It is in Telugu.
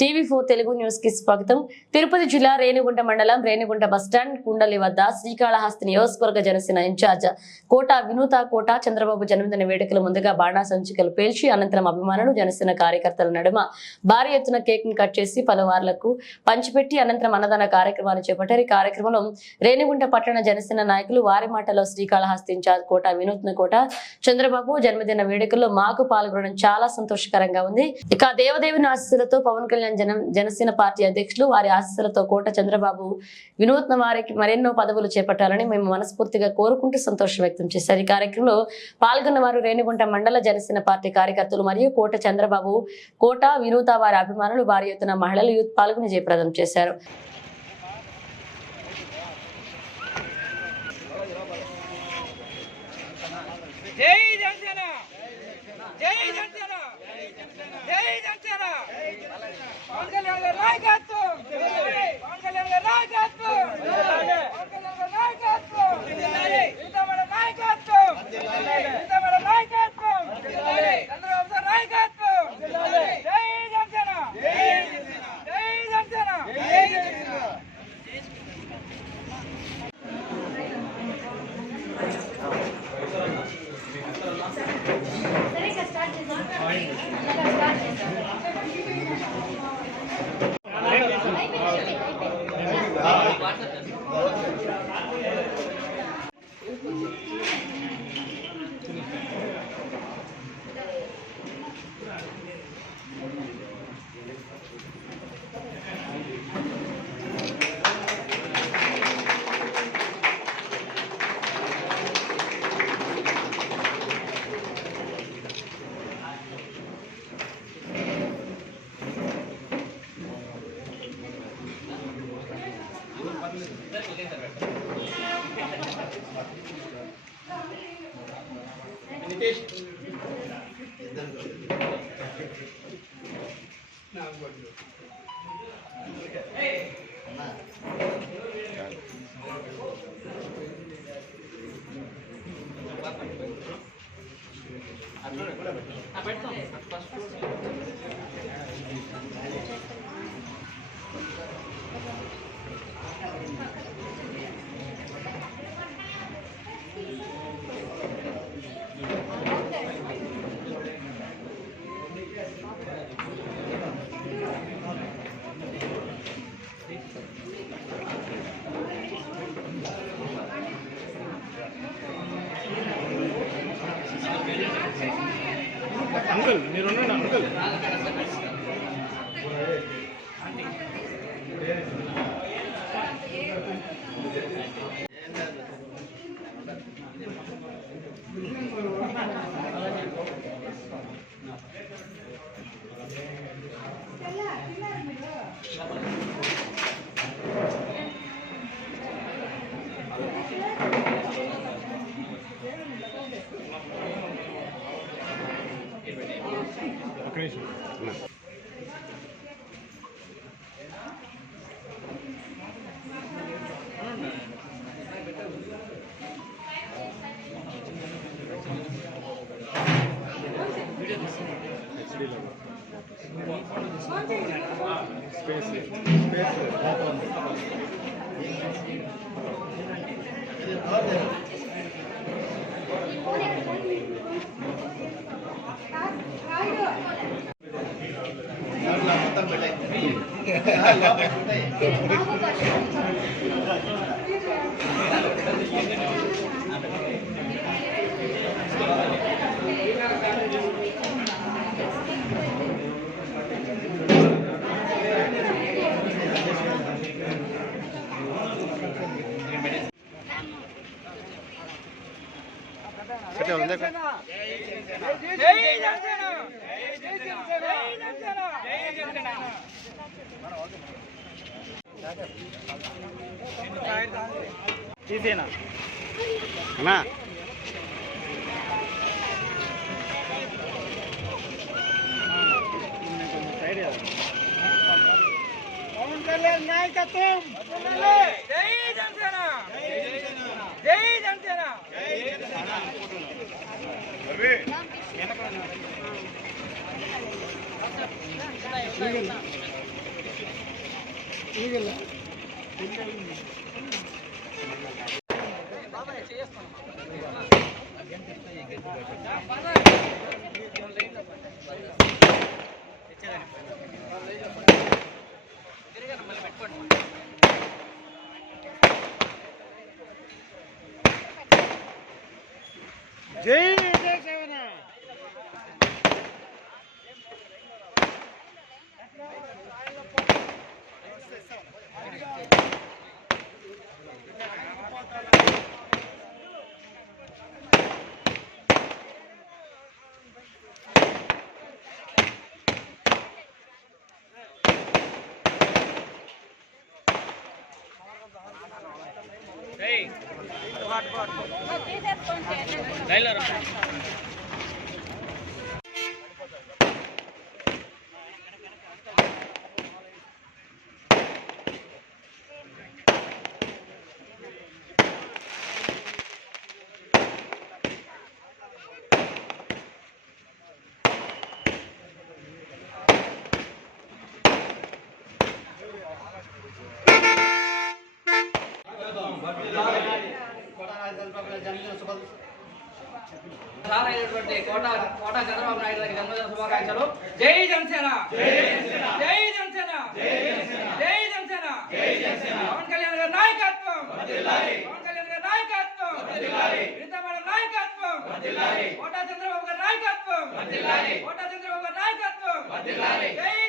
టీవీ4 తెలుగు న్యూస్ కి స్వాగతం. తిరుపతి జిల్లా రేణిగుంట మండలం రేణిగుంట బస్టాండ్ కుండలి వద్ద శ్రీకాళహస్తి నియోజకవర్గ జనసేన ఇన్ఛార్జ్ కోట వినూత కోట చంద్రబాబు జన్మదిన వేడుకలు ముందుగా బాణాసంచికలు పేల్చి అనంతరం అభిమానులు జనసేన కార్యకర్తల నడుమ భారీ ఎత్తున కేక్ ను కట్ చేసి పలువార్లకు పంచిపెట్టి అనంతరం అన్నదాన కార్యక్రమాన్ని చేపట్టారు. ఈ కార్యక్రమంలో రేణిగుంట పట్టణ జనసేన నాయకులు వారి మాటలో శ్రీకాళహస్తి ఇన్ఛార్జ్ కోట వినూత్న కోట చంద్రబాబు జన్మదిన వేడుకల్లో మాకు పాల్గొనడం చాలా సంతోషకరంగా ఉంది. ఇక దేవదేవుని ఆశీస్సులతో పవన్ కళ్యాణ్ జనసేన పార్టీ అధ్యక్షులు వారి ఆశీస్సులతో కోట చంద్రబాబు వినూత్న వారికి మరెన్నో పదవులు చేపట్టాలని మేము మనస్ఫూర్తిగా కోరుకుంటూ సంతోషం వ్యక్తం చేశారు. ఈ కార్యక్రమంలో పాల్గొన్న వారు రేణిగుంట మండల జనసేన పార్టీ కార్యకర్తలు మరియు కోట చంద్రబాబు కోట వినూత వారి అభిమానులు భారీ ఎత్తున మహిళలు యూత్ పాల్గొని జయప్రదం చేశారు. అంకుల్ మీరు ఉండండి అంకుల్. తీసేనా అన్నా పవన్ కళ్యాణ్ నాయకత్వం. జై జనసేన, జై జనసేన, జై జనసేన. జై జనసేన. కోట చంద్రబాబు నాయుడు గారికి జన్మదిన శుభాకాంక్షలు. జై జనసేన, జై జనసేన, జై జనసేన. పవన్ కళ్యాణ్ గారి నాయకత్వం, పవన్ కళ్యాణ్ గారి నాయకత్వం, వినీతమైన నాయకత్వం, కోట చంద్రబాబు గారి నాయకత్వం, కోట చంద్రబాబు గారి నాయకత్వం. జై